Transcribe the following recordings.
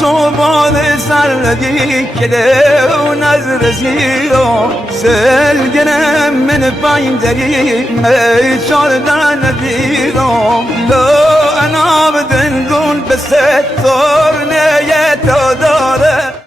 تو باد سردی کده و نظر زیرا سلگنم من پایندری چاردن دیرا لا انا بدن دون بستار نیت داره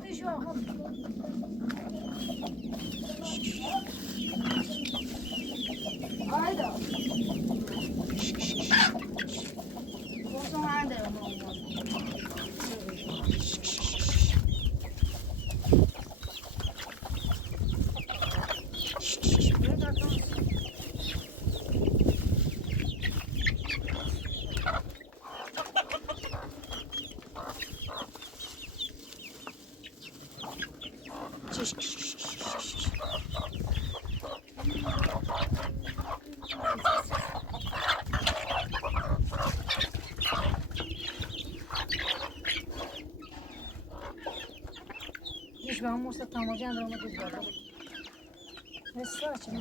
Hadi şu an. Hayda. O zaman da olmaz. Hiç ben Musa tamamen de ona güzel. Ne saçma.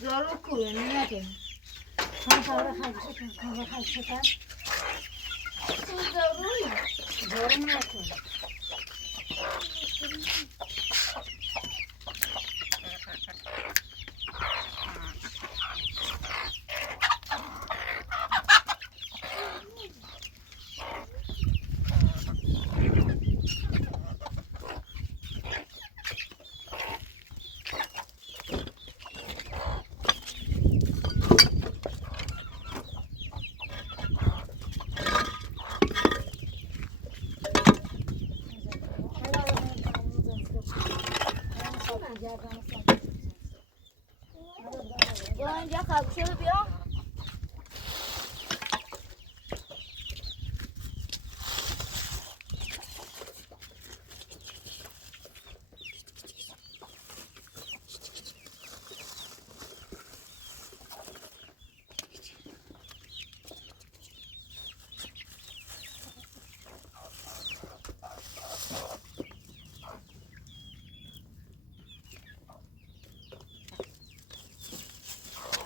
Zorlu kuruyor, ne yapayım? Kankalara kalkışırken, kankalara kalkışırken. Zorlu mu? Zorlu mu yapıyorum? Önce kalkıyor ya.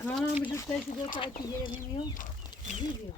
Aa, bu çocuklar şu dört ay ki gelemiyor. Gidiyor.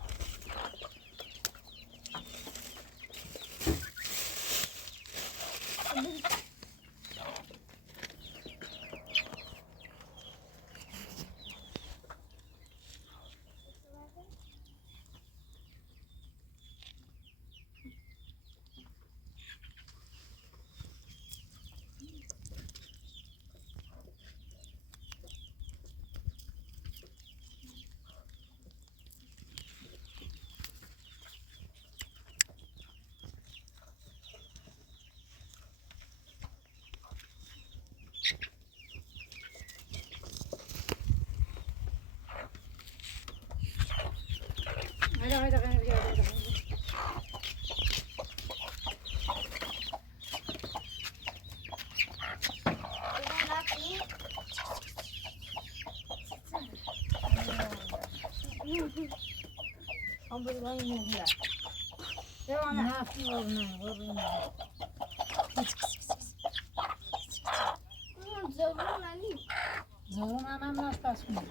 Hamburger yemiyor. Devam et. Ne yapıyor ne? Zorun Ali. Zorun anam nasıl tasmıyor?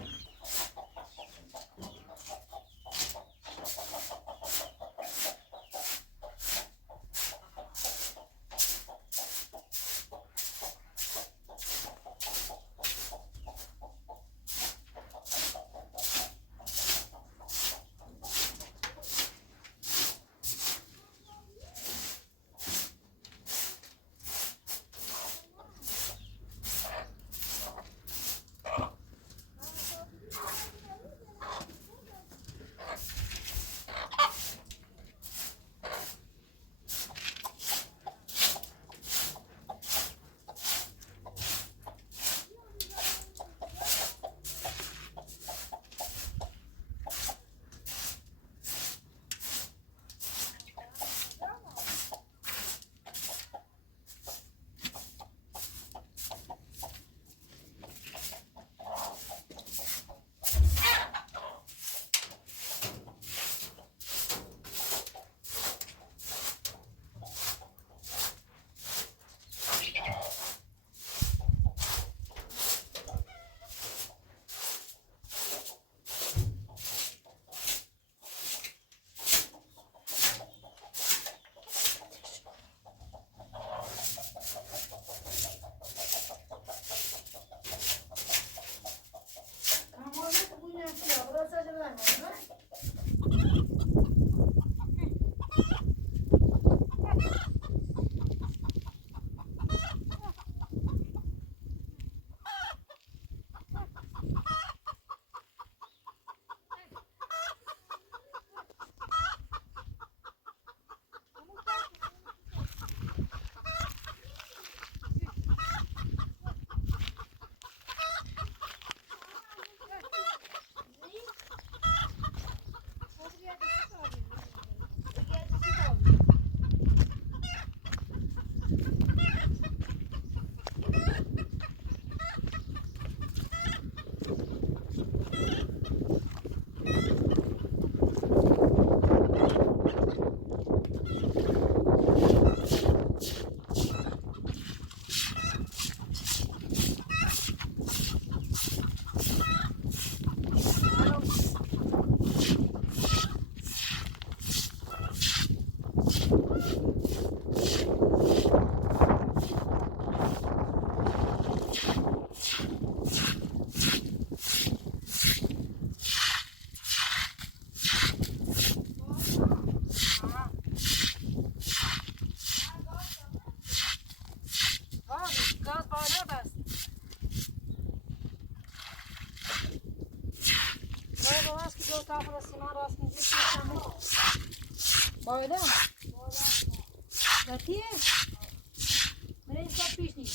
Böyle. Затем. Мне подпишник.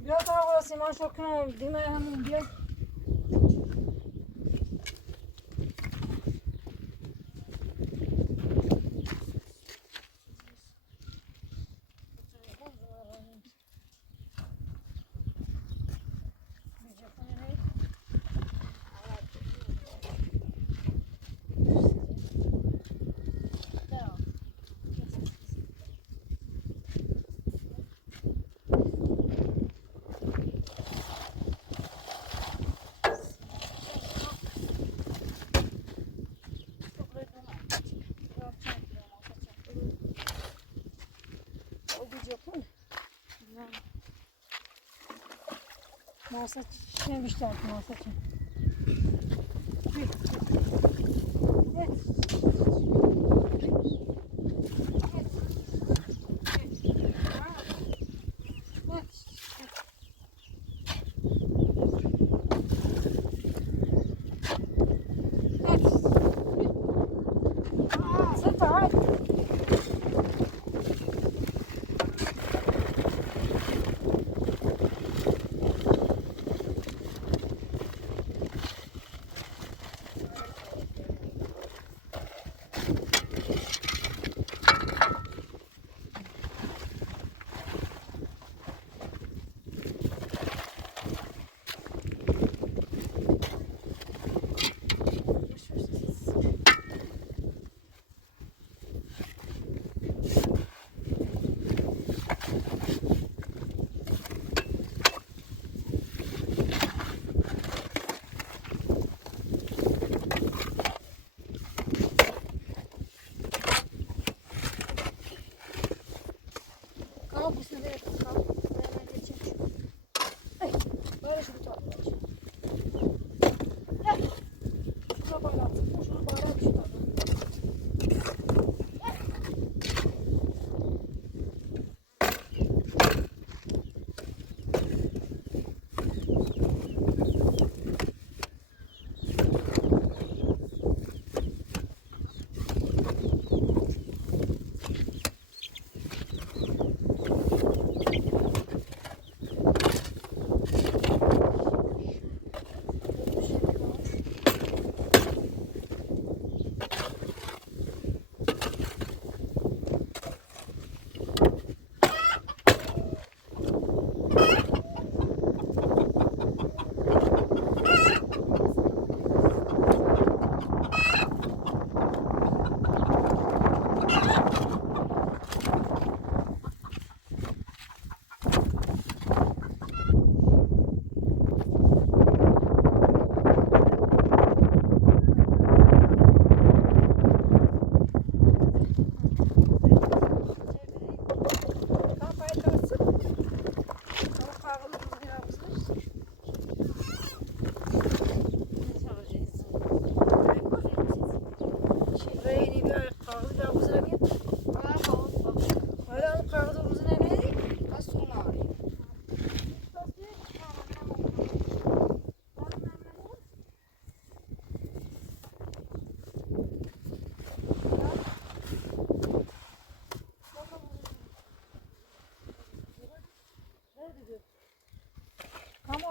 Biraz daha orası man çok değil mi hemen diye. Masa çevirmişler masa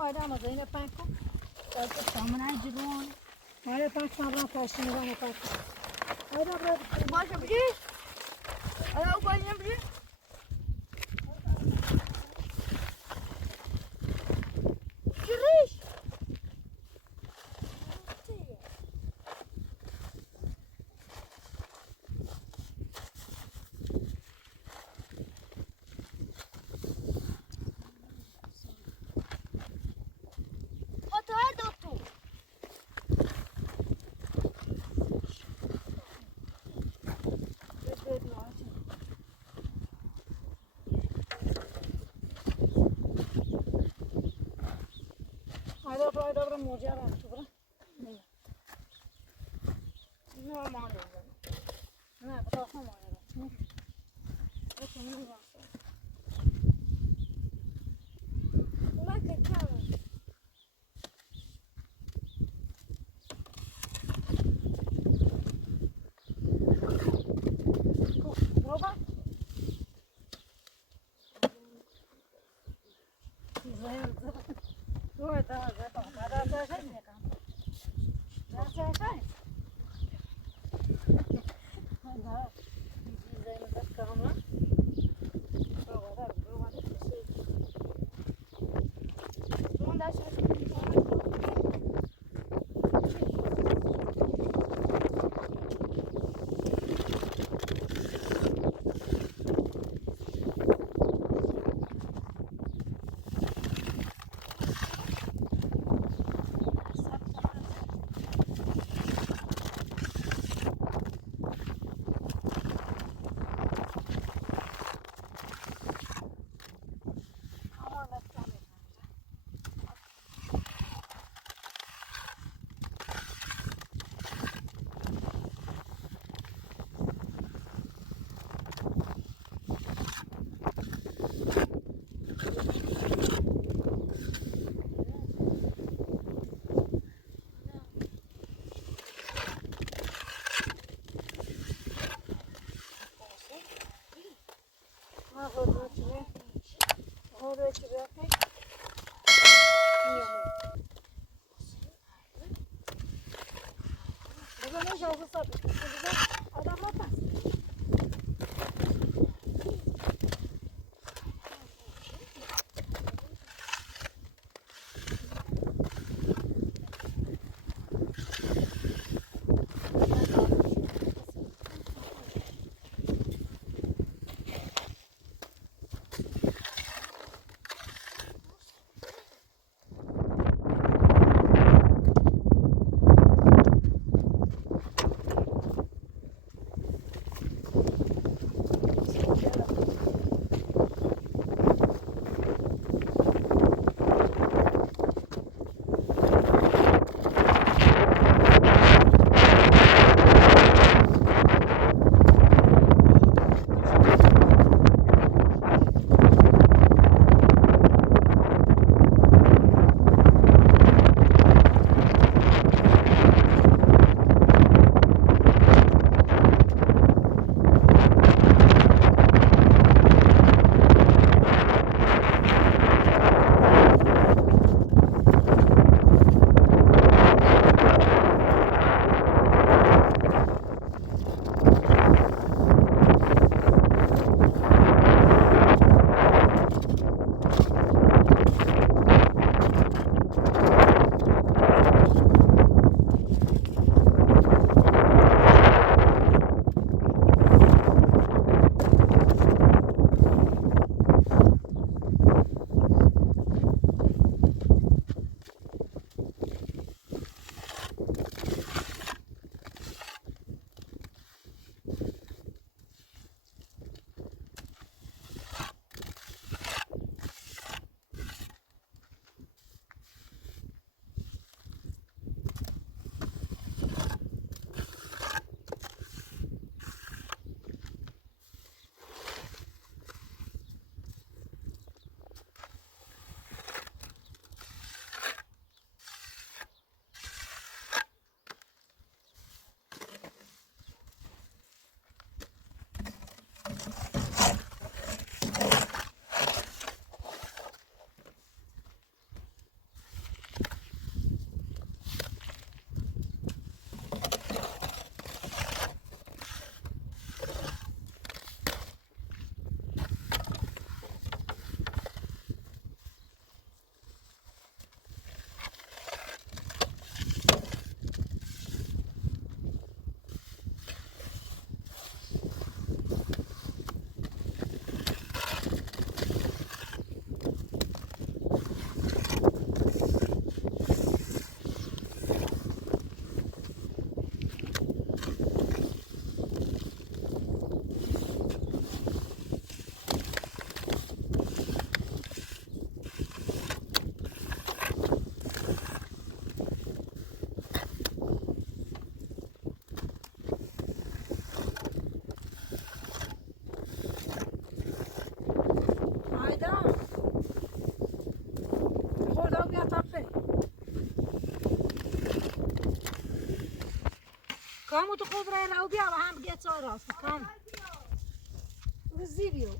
آدم زینب پاک کن. دست سامانه جلوان. مال پاک سامانه پاشنه وانه پاک. آدم برای باشه بجی آدم باشه بجی جریش آدم برای موجه را تو normal نه بطاقه مانه را. ما كتاب بابا زين هو ده هذا شيء نكام ده شيء هذا زين بس كاملا هو ده من ده شو كامو تخذ رأي لو بيا وهم بقيت صارت كام بالزيبيو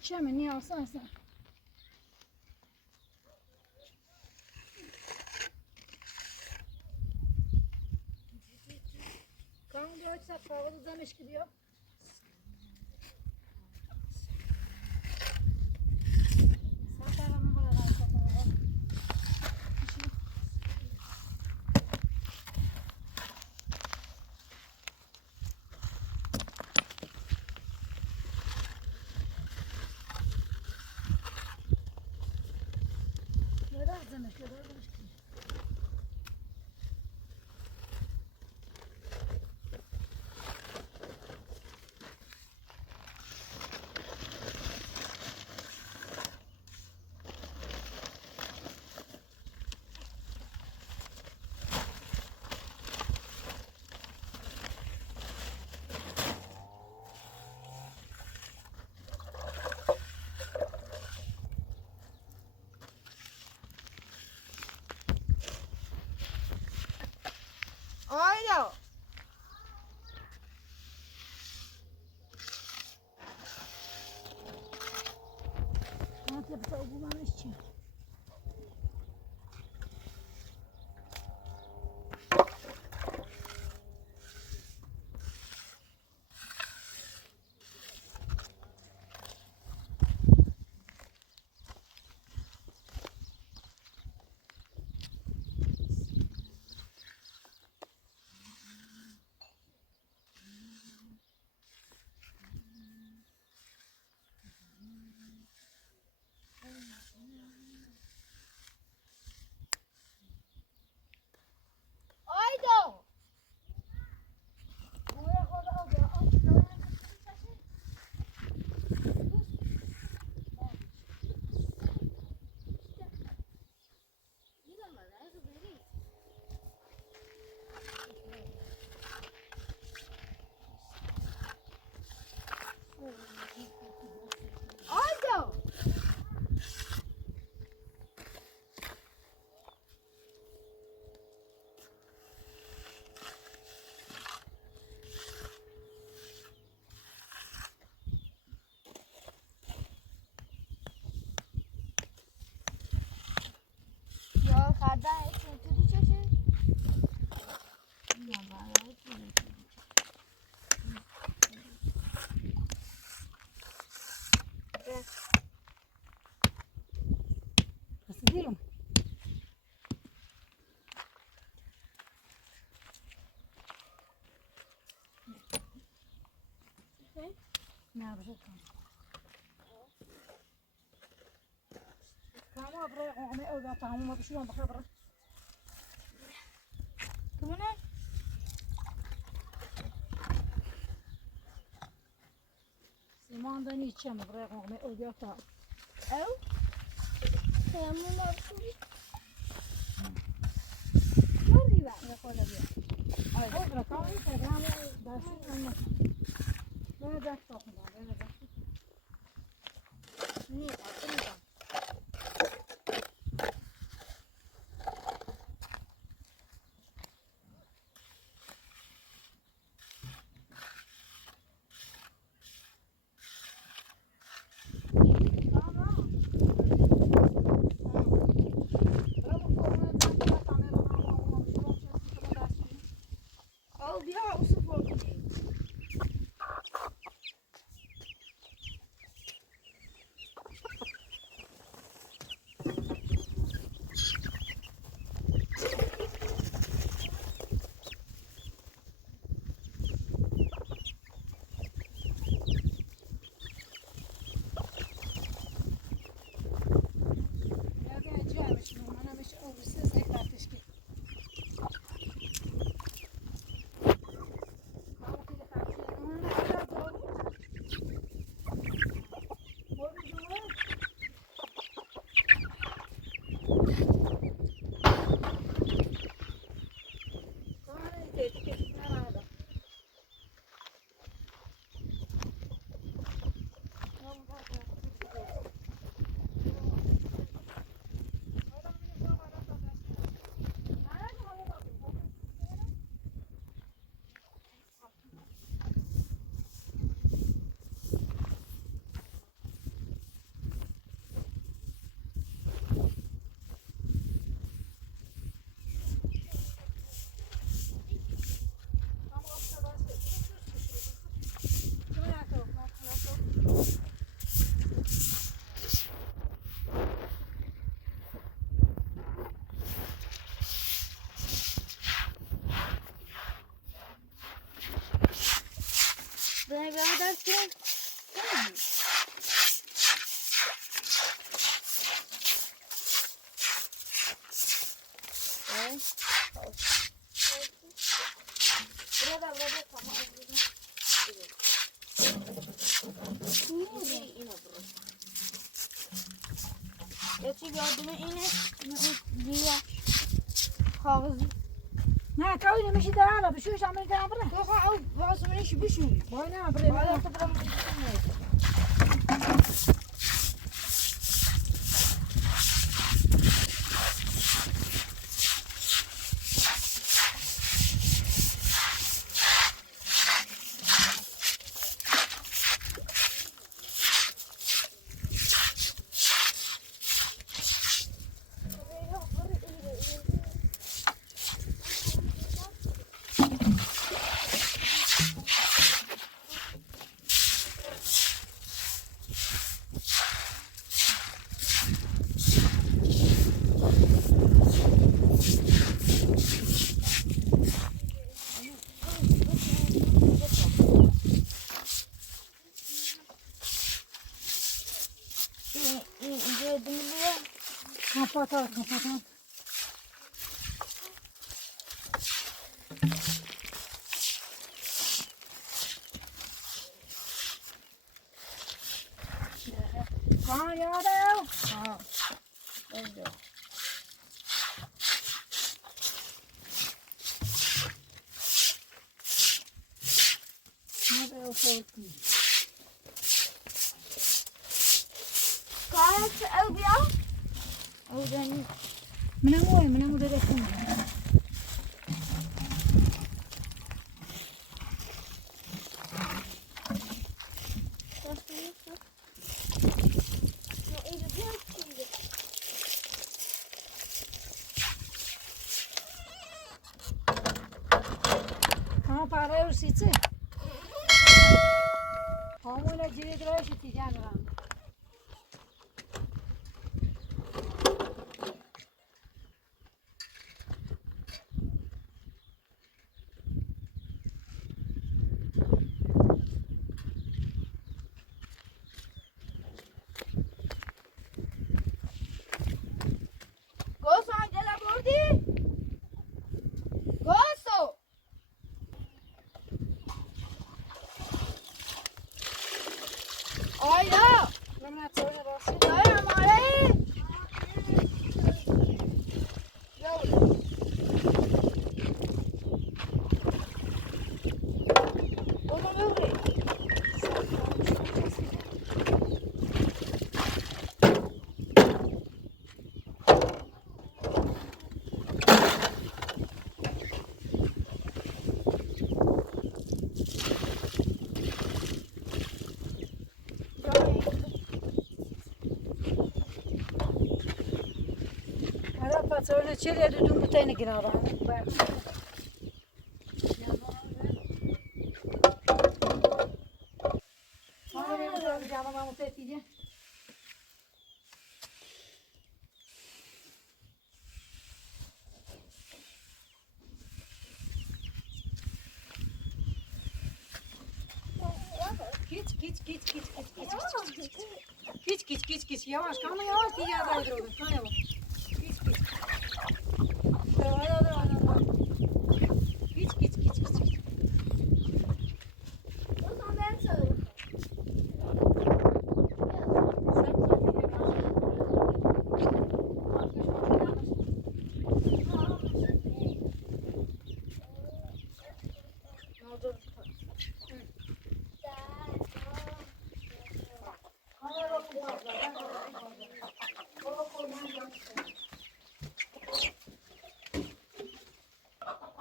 چه منی آساسا کام بیاید سب کاغذ زمش که بیا آیدا ما تبقى أبو ما مشي آیدا آیدا یا خدا تو چشه بس ديرهم نه بشه كانوا أبرة عمي أو ذا طعموا ما بشوفهم بخبره كمان سيمان دني كم أبرة عمي أو ذا طعم او كمان مرسوم مري بقى يا خالد يا أي أبرة كانوا كانوا داشين أنا لا ده طعم لا ده نيتا او بیا اوسفو Bana bir ders giren. Tamam. Evet. Burada tamam. Ya چی یادم اینه دیگه کاغذ نه کاری نمیشه در حالا بشویش هم بریم بریم تو خواهد او واسه منش بشوی وای نه بریم حالا تو برم kapatalım. Ha ya da ya. Ha. Öyle. Ne de o korku. Kahve ev ya. Oradan Menang udah resim. Ha para ursice. Hamuna cirit raşı tijan ram. Gosto Angela Bordi. Gosto. Ayda. Bana sonra bası. Ay amare. Ara sonra çeliğe düdüm bu tane girer bana. Sonra benim bir canıma mutlu edeceğim. Git. Yavaş kalma yavaş diye kaldıralım. Ha yavaş. Git. Devam. Git. O zaman ben sarılırım.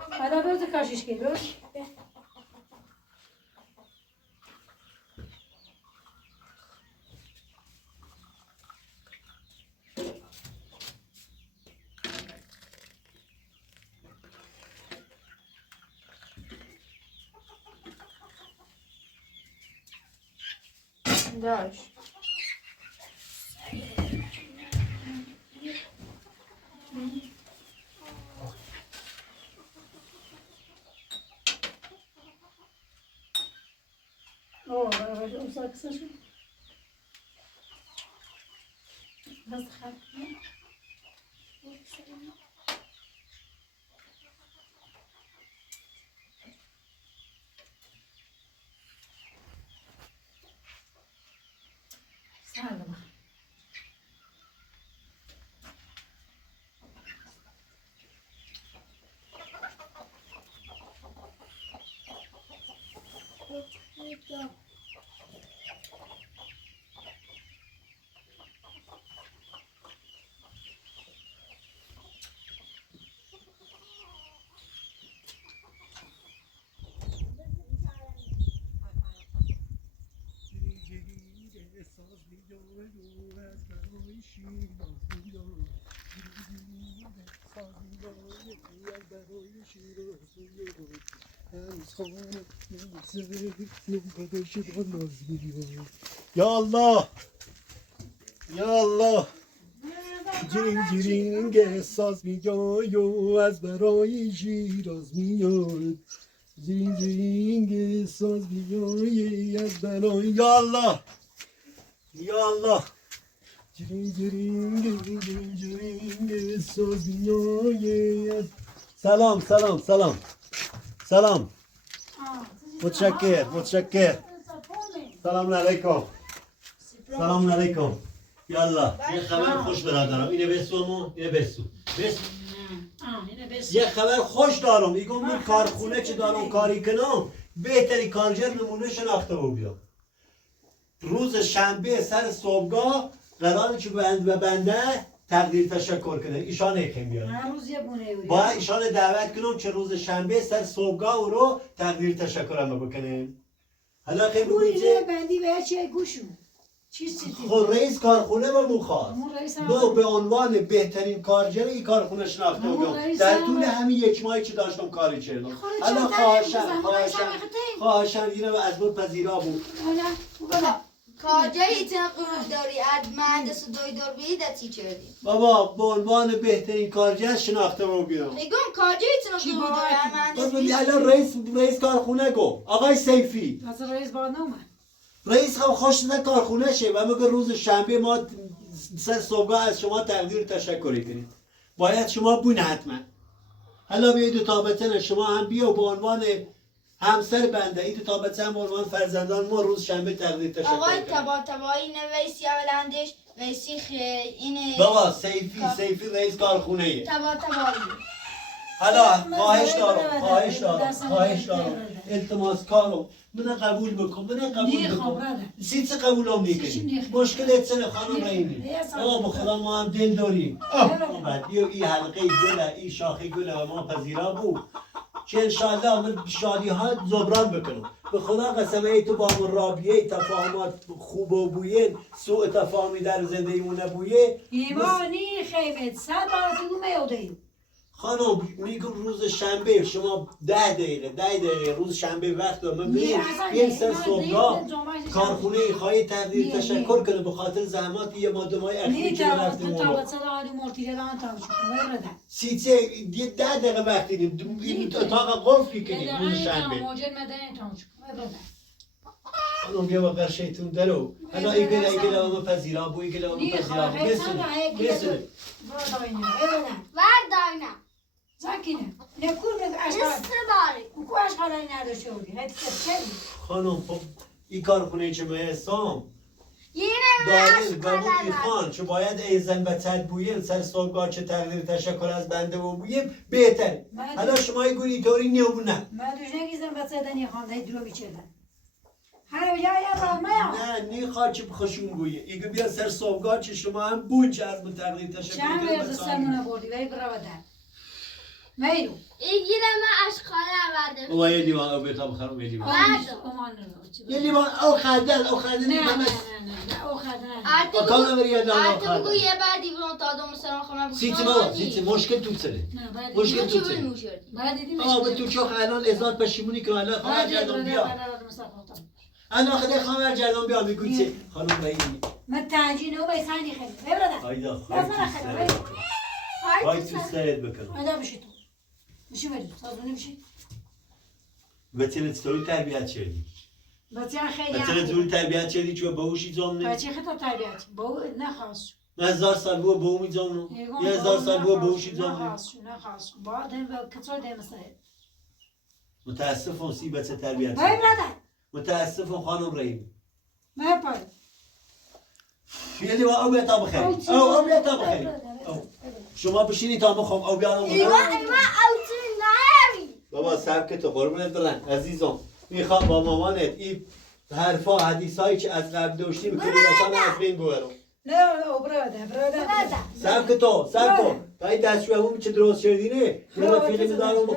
Hala böyle karşı geliyor. Daş. برای اون ساکسه شد بس خط سلام یا الله یا الله جرینگ جرینگ ساز میگویو از برای شیراز میاد جرینگ جرینگ ساز میگویی از برای یا الله یا الله جرینگ جرینگ جرینگ ساز میگویی از سلام سلام سلام سلام متشکر متشکر سلام علیکم سلام علیکم یالا یه خبر خوش برادرم اینه بسومو اینه بسو یه خبر خوش دارم میگم من کارخونه که دارم کاری کنم بهتری کارگر نمونه شناخته بودم روز شنبه سر صبحگاه قراره که بنده تقدیر تشکر کنه ایشان یکی میاد با ایشان دعوت کنم که روز شنبه سر صبحگاه او رو تقدیر تشکرم بکنه حالا خیلی بگویی بندی به چه گوشون خب رئیس کارخونه و مخواست ما به عنوان بهترین کارگر این کارخونه شناخته بودم در طول همین یک ماهی که داشتم کاری کردم حالا خواهشن اینو از بود پذیرا بود کارجایی تن قرارداری از مهندس دویدار بیده چی کردی؟ بابا به عنوان بهترین کارگر شناخته بودم میگم کارجایی تن قرارداری از مهندس الان رئیس کارخونه گو آقای سیفی از رئیس با نومه رئیس خب خوش شده کارخونه شه و میگه روز شنبه ما سر صبحگاه از شما تقدیر تشکری کنید باید شما بونه حتما حالا بیاید تا بتن شما هم بیا به عنوان همسر بنده این تا بتن به عنوان فرزندان ما روز شنبه تقدیر تشکر کنید آقای تبایی نویسی اولندش ویسی اینه بابا سیفی رئیس کارخونه تبایی حالا خواهش دارم التماس کارم من قبول بکن سیت قبولم نیکنی مشکل سر خانم اینه با خدا ما هم دل داریم بیا این حلقه گله این شاخه گله و ما پذیرا بود که انشاءالله من شادی ها زبران بکنم به خدا قسمه ای تو با من رابیه تفاهمات خوب و بویه سوء تفاهمی در زندگیمون نبویه ایمانی خیمت 100 بار تو میودیم خانم میگم روز شنبه شما 10 دقیقه روز شنبه وقت دارم من بریم سر صبحگاه کارخونه خواهی تقدیر تشکر کنه به خاطر زحمات یه ماه دو ماه اخیر که رفتیم اونجا سیچه 10 دقیقه وقت دیدیم این اتاق قفل کنیم روز شنبه خانم بیا با قرشیتون درو حالا ایگل اما پذیرا بو ایگل اما پذیرا بو بسونه ورداینا زاکینه نکور اشغال استباری کو اشغال نداشته بودی خانم خب این کارخونه که من هستم یه دارین و بوی خان که باید ایزن و تد بویم سر صبحگاه چه تقدیر تشکر از بنده و بویم بهتر حالا شما گویی اینطوری نبونه من دوش نگیزم و تدنی خانده درو میچردن هر یا راه نه نیخواد که بخشون گویی ایگه بیا سر صبحگاه چه شما هم بون چه از من تقدیر تشکر چند ورد سرمونه بردی ولی براودن میرو ایگیره من اشخاله ورده او یه لیوان او بهتا بخرم یه لیوان یه لیوان او خردل نه او خردل کام نبری یه لیوان آرتو بگو یه بعد دیوان تا دوم سرم خواهم سیتی بابا سیتی مشکل تو سره مشکل تو سره آه تو چوخ الان ازاد پشیمونی که الان خواهر جردم بیا الان خدا خواهر جردم بیا میگوی چه خانم بایدی من تنجینه و بیسانی خیلی ببردم آیدا خواهی تو سرت بکنم آیدا بشی تو بشی بریم سازونه بشی و تلت سرو تربیت چردی بچه خیلی بچه زور تربیت چیدی چه باوشی زامنه بچه خیلی تربیت با نخواست 1000 سال بو باومی زامنو 1000 سال بو باوشی زامنه نخواست بعد هم کتر دمسته متاسفم سی بچه تربیت بای برادر متاسفم خانم رحیم ما پای خیلی و او بیتا بخیر او بیتا بخیر شما بشینی تا بخوام او بیارم ایوه اوتون نهاری بابا سبک تو قربونت برن عزیزم میخوام با مامانت این حرفا حدیثایی که از قبل داشتی میکنی رسانه از بین ببرم نه او برادر سبک تو تا این دستشوی همون که درست شدی نه یه رفیقی میدارم به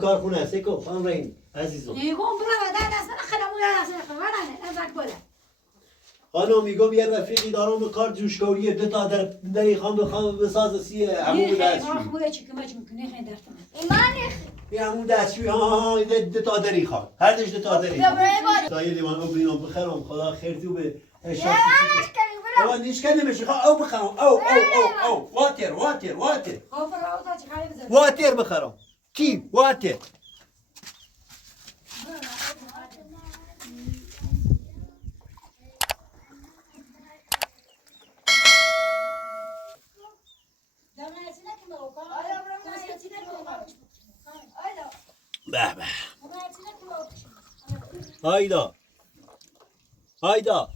کارخونه سکو خانم رحیم عزیزم میگم برادر دست خدمون دست خدمون نزد بالا خانم میگم یه رفیقی دارم به کار جوشکاوی دو تا در بخوام بساز سی همون دستشوی خموله چی کمچ میکنه خیلی درتم ایمان این همون دستشوی دو تا دری خواه هر دش دو تا دری تا یه لیوان او برینم بخرم خدا خیر تو به بابا نیش کنه میشه او بخرم او واتر واتر بخرم کی واتر به به هایدا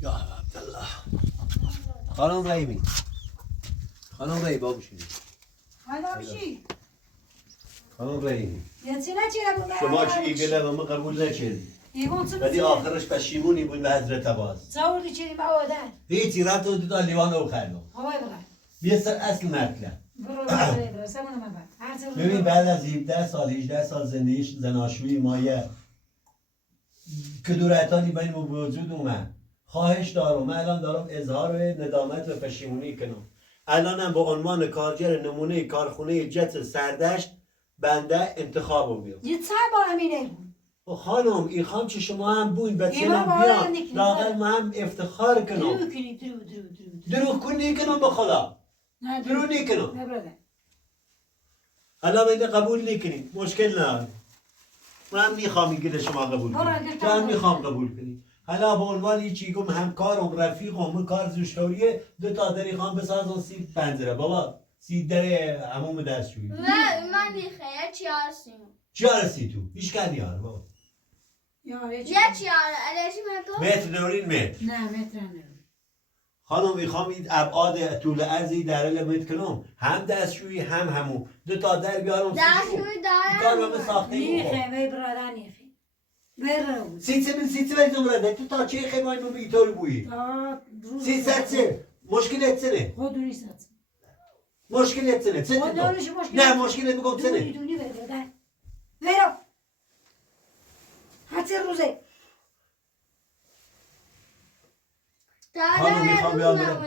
یا عبدالله خانم رحیمی خانم رحیم بابا شدی حالا بشی خانم رحیمی یعنی نه شما چی گله و ما قبول نکردی ولی آخرش پشیمونی بود به حضرت عباس زاوری چی ما آدم هیچی رفت و دیدن لیوان او خردم هوای بغل بیا سر اصل مطلب برو سمون من بعد ببین بعد از 17 سال 18 سال زندگیش زناشویی مایه کدورتانی بین ما وجود اومد خواهش دارم من الان دارم اظهار ندامت و پشیمونی کنم الانم به عنوان کارگر نمونه کارخونه جت سردشت بنده انتخابم بیام یه چه بار میره خانم این خام چه شما هم بوین بچه من بیان لاغل ما هم افتخار کنم دروغ کنی کنم به خدا دروغ نکنم نه برادر الان اینه قبول نکنید مشکل نه من میخوام این شما قبول کنید تو هم میخوام قبول کنید حالا به عنوان چی گم همکارم رفیقم کار زوشتوریه دو تا دری خام بسازم سی پنجره بابا سی در عموم دستشویی من نیخه چی هستیم چی هستی تو؟ هیچ کنی یار بابا یه چی هست علیشی متر نورین متر نه متر نه خانم میخوام این ابعاد طول عرضی در لمت کنم هم دستشویی هم همون دو تا در بیارم دستشویی دارم کار به ساخته نیخه وی برادر نیخه برو سیت ولی برادر تو تا چه خیمای من بگی طور بویی سه مشکلت سنه خودونی ست مشکلت سنه نه مشکلت میگم سنه دونی برادر برو حتی روزه خانم میخوام بیام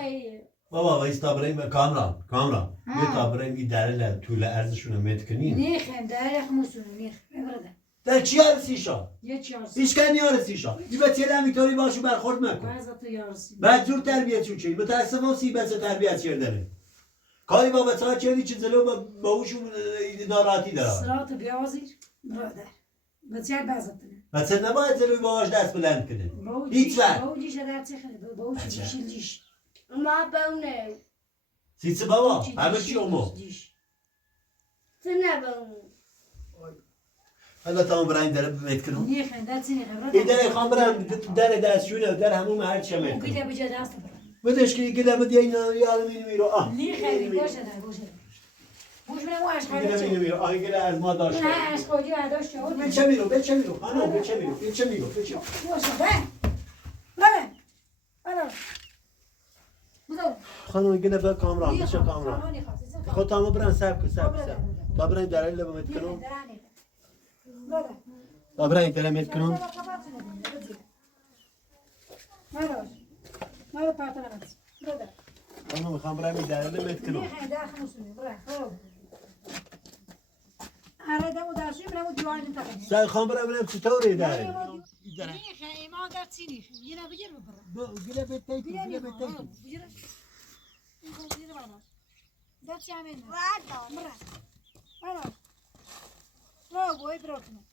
بابا وایستا بریم کامران یه تا بریم این در طول عرضشون رو مت کنیم نیخه در خموسونه نیخه برادر در چی هرسیشا؟ یه چی هرسی هیچ کنی هرسیشا این بچه لمیتاری باشو برخورد مکن بعضا تو یارسی بعد جور تربیت چون چی؟ متاسفم سی بچه تربیت کردنه کاری با بچه ها کردی چه زلو با اوشون ناراحتی داره سرات بیازیر برادر بچه بعضتونه بچه نباید زلوی باهاش دست بلند کنه هیچ وقت باوجیش در چه خیلی باوجی جیش ما بونه سیچه بابا همه چی امو تو نبونه حالا تا هم برایم در بمت کنم نیخه دستی نیخه این در خواهم برم در دستشونه در همون هر چه مت گیده کنم بجا دست برم بدش که گله بده این یادم اینو میرو نیخه باشه در باشه بوش منم و عشق گله اینو میرو آه گله از ما داشته نه عشق خودی برداشت شد به چه میرو آنو به چه میرو باشه بره بودو خانم گله به کامران بشه کامران خود تامو برن سب تا برن در این لبمت کنم تا برن در مت کنم مرو پاتنم خانم میخوام برم این در لبمت کنم نیخه در خموسونه برو آره دمو درشی برم دیوان انتخاب سر خواهم برم چطوری داره نیخه ایمان در چی نیخه یه رو بگیر ببرم گله به تیتو بگیر گله به تیتو بگیر بگیر بالا در چی همین مرا برو بوی برو کنم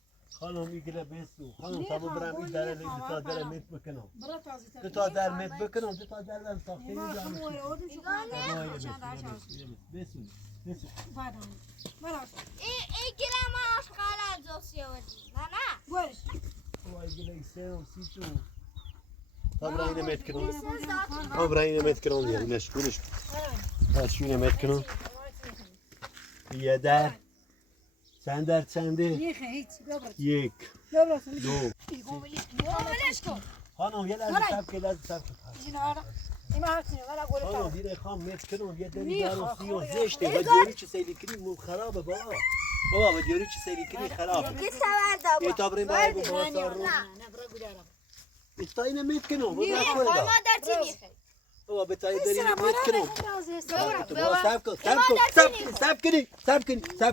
خانم میگیره بیستو خانم تابو برم این دره دو تا در مت بکنم برو تازه دو تا در مت بکنم دو تا در دم ساخته ما اینجا خمو اودم شو خانه چند عشاء بیستو بیستو بعدم برو این گیرم آشغال دوستی بودی نه برش وای گله سه سی تو تابو اینو مت کنم تابو اینو مت کنم دیگه نشونش نشونه مت کنم یه در چند در چنده یه هیچ ببر یک ببر دو ولش کن خانم یه لحظه صبر کن لحظه صبر کن اینا هاتینه ولا گل خانم تا دیره خام مت کنم یه دری نیخ، دارم سی و خدا. زشته و دیوری چه سیلی کنی مو خرابه بابا بابا و دیوری چه سیلی کنی خرابه کی سوار یه دابا تا بریم باید بابا سار رو نه برو گلارم بتا اینه مت کنم بابا نیخ، نکنه ما در چی میخوای بابا بتا اینه داری مت کنم بابا بابا صبر کن صبر کن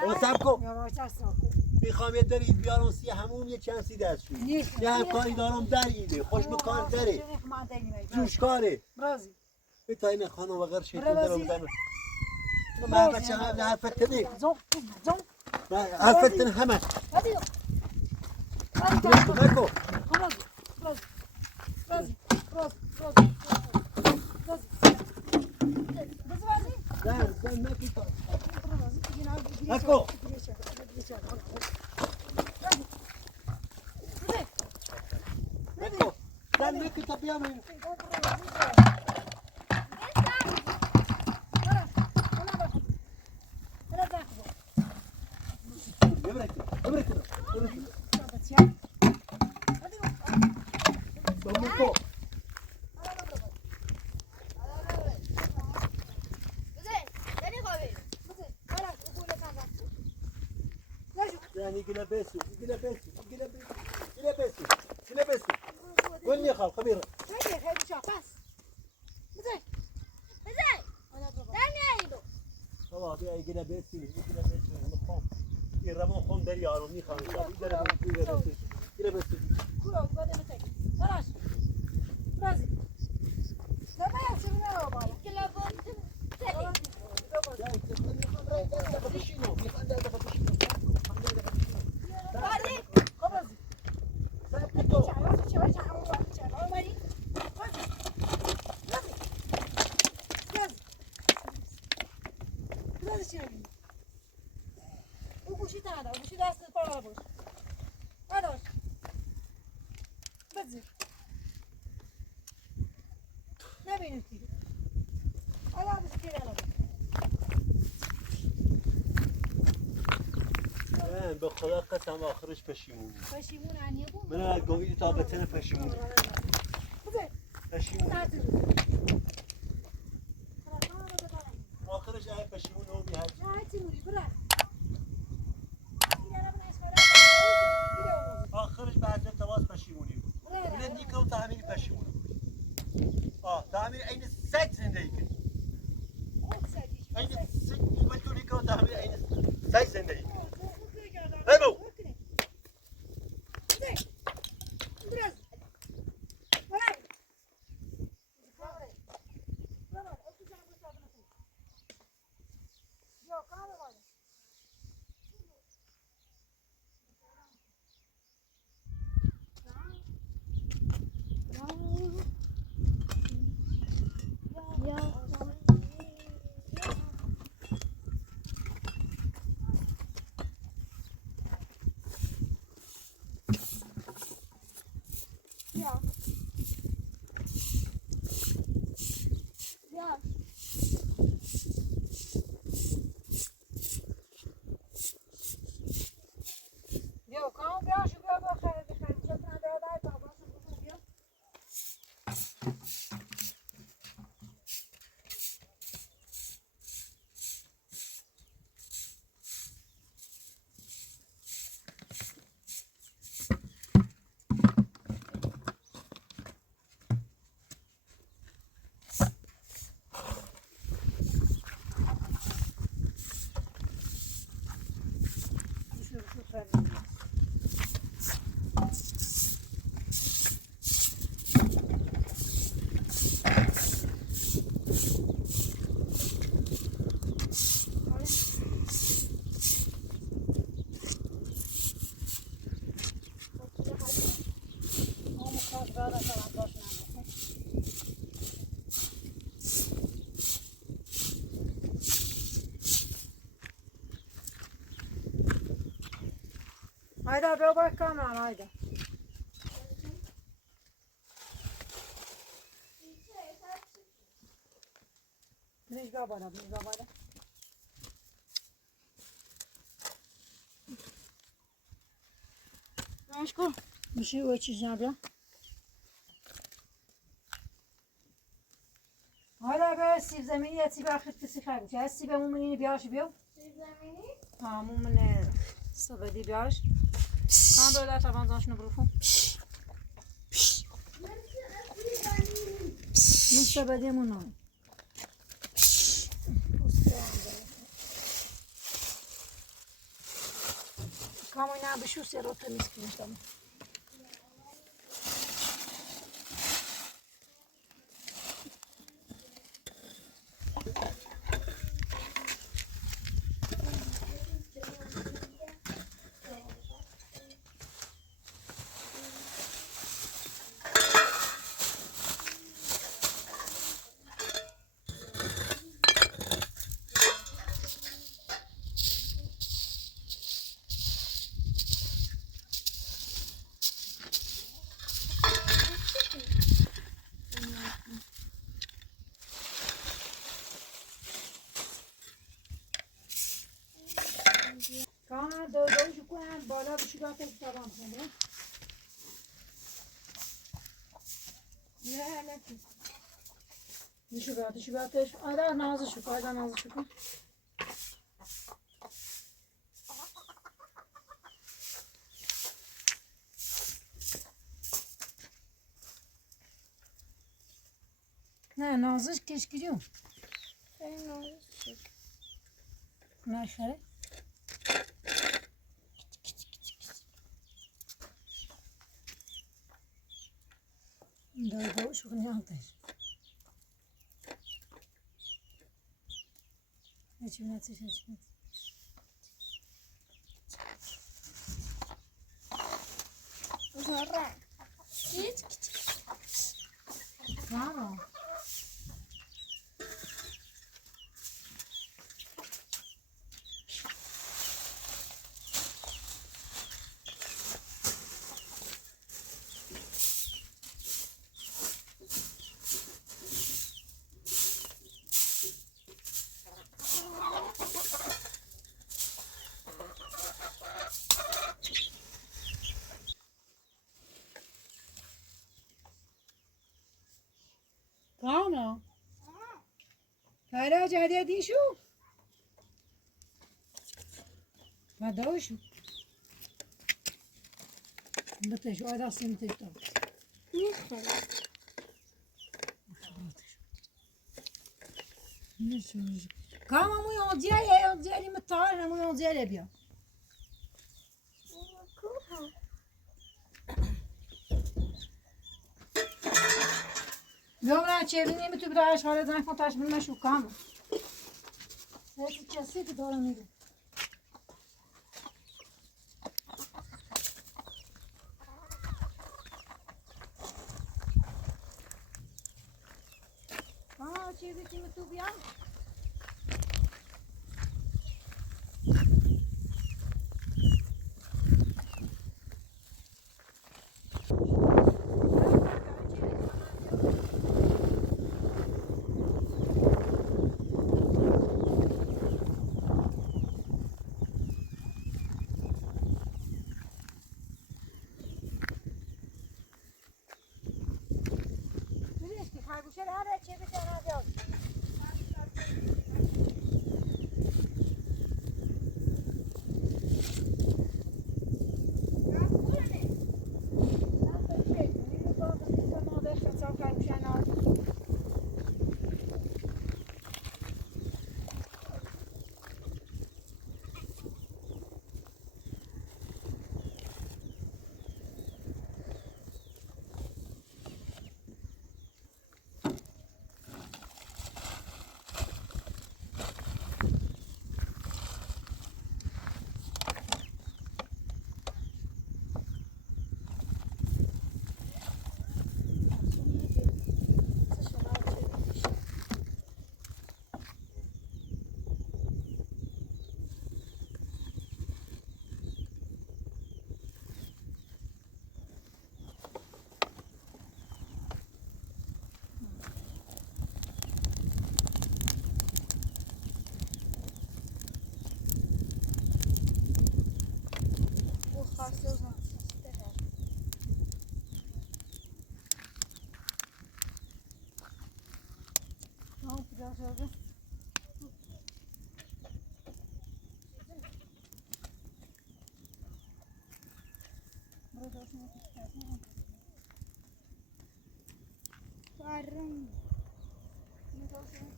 بابا صبر کن میخوام یه دری بیارم سی همون یه چند سی دستشوی نیخ. یه همکاری دارم در اینه خوش کار داره جوش کاره برازی بتا اینه خانم وغیر شیطان برو دارم بازی. دارم من بچه هم حرفت کنی زون زون حرفت کنی همه هادي نکو خلاص رازي زن نکی تا نکو نکو زن نکی تا بیام این نکو يعني قلنا بيسو قول لي خال خبيره والله بيا قلنا بيسو مخوم يرمون خون دري عالمي خان قلنا بيسو به خدا قسم آخرش پشیمونی من از گویی تا بتنه پشیمونی آخرش ای پشیمون رو بیهد آخرش به حضرت تواز پشیمونی من دیگه تا همین پشیمونی تا همین این سگ زندگی کنی این سگ بلتونی که تا همین این سگ زندگی کنی ببو Haydi be bak kameran haydi. Biriş babana, biriş babana. Aşkım. Bir şey ölçeceğim ya. Haydi be siv zemini ya siv akıttı sıkar. Ya siv mumini biyaş biyo. Ha mumini sabedi biyaş. Kan böyle tabandan şunu bırakın. Musabedi munu. Kamo ina bişu serota miskin tamam. Kana dövdüğü şu koyan bala bir şey bakıp tamam sana. Ne ne ki? Düşü batı. Ayda nazı şu, ayda nazı şu. Ne nazı keş gidiyor. Ne şey? Dövdüğü şu koyan Начинать. Claro. Claro. Kayra jadi di şu. Madao şu. Bate şu ada simte to. Ne şu? Kama mu yolcuya ya yolcuya mi tar mu yolcuya le bia. Dobra, çevreni mi tu biraz şöyle zan kontaş bilme şu kam. Sen çesi de doğru mu? Aa, çevreni mi tu biya? Barcelona. Ne yapacağız abi? Burada şunu istersen. Varım. Ne olsun?